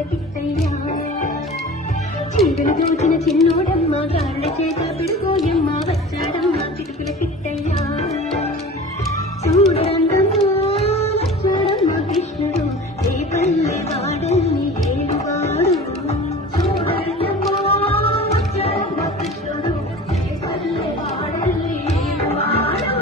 చిరుకుల కిట్టయ్యా చీరలు దోచిన చిన్నోడమ్మ గారుల చేత పిడుగోయమ్మ వచ్చాడమ్మ చిరుకుల కిట్టయ్యా చూడందమ్మ వచ్చాడమ్మ కృష్ణుడు ఏ పల్లె వాడల్ని ఏలువాడు చూడందమ్మ వచ్చాడమ్మ కృష్ణుడు ఏ పల్లె వాడల్ని ఏలువాడు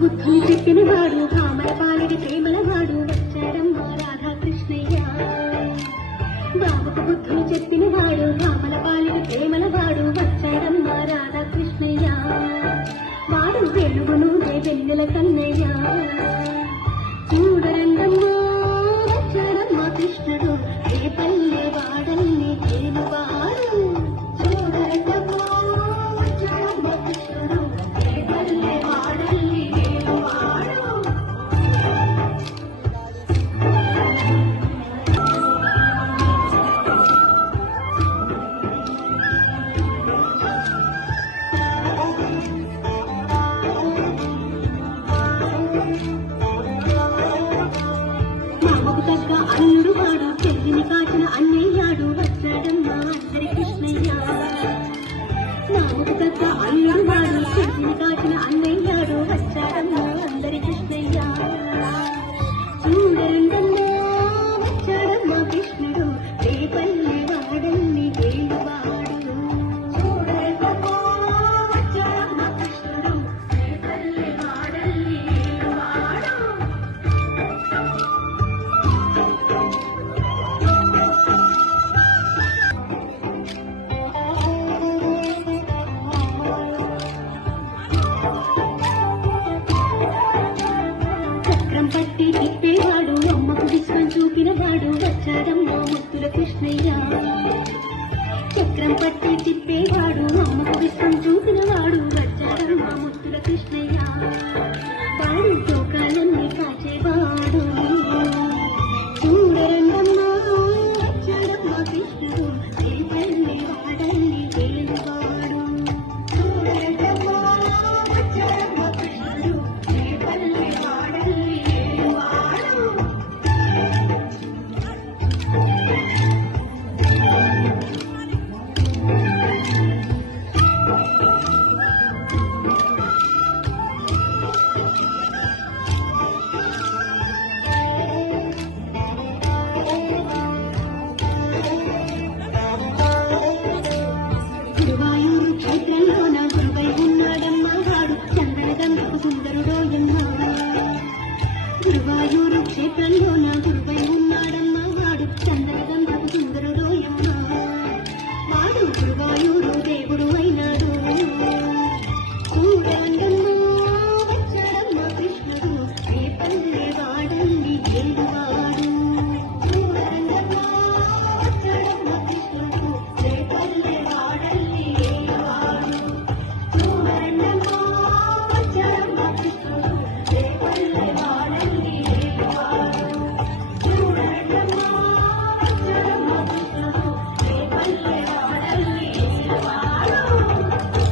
బుద్ధుని చెప్పిన వాడు కామల పాలిడి ప్రేమల వాడు వచ్చాడమ్మా రాధాకృష్ణయ్య బాబుకు బుద్ధుని చెప్పిన వాడు కామల పాలిడి ప్రేమల వాడు వచ్చాడమ్మా రాధాకృష్ణయ్య వాడు వెలుగును వెన్నెల కన్నయ్య చూడరంగమ్మా వచ్చాడమ్మా కృష్ణుడు ఏ పల్లె వాడల్ని తేలువాడు చూడరంగమ్మా వచ్చాడమ్మా కృష్ణుడు ఏ పల్లె వాడల్ని అల్లుడు వాడు చెల్లిని కాచిన అన్నయ్యాడు వచ్చాడమ్మా అందరి కృష్ణయ్య నాముకు తగ్గ అల్లుడు వాడు చెల్లిని కాచిన అన్నయ్యాడు వచ్చాడమ్మా అందరి కృష్ణయ్య చూడండమ్మా వచ్చాడమ్మా కృష్ణుడు ఏ పల్లె వాడల్ని వేలువాడు చూడండమ్మా వచ్చాడమ్మా కృష్ణుడు ఏ పల్లె వాడల్ని వేలువాడు పట్టి తిప్పేవాడు అమ్మకు విశ్వం చూపినవాడు వచ్చాడమ్మా ముత్తుల కృష్ణయ్య చక్రం పట్టి తిప్పేవాడు అమ్మకు విశ్వం చూపినవాడు వచ్చాడమ్మా ముత్తుల కృష్ణయ్య వాడు తోకాలన్నీ కాచేవాడు చూడరండమ్మా వచ్చాడమ్మా కృష్ణుడు ఏ పల్లె వాడల్ని వేలువాడు చూడరండమ్మా వచ్చాడమ్మా కృష్ణుడు ఏ పల్లె వాడల్ని గురువాయూరు క్షేత్రంలోన గురువై ఉన్నాడమ్మా వాడు చందన గంగకు సుందరుడోయమ్మా గురువాయూరు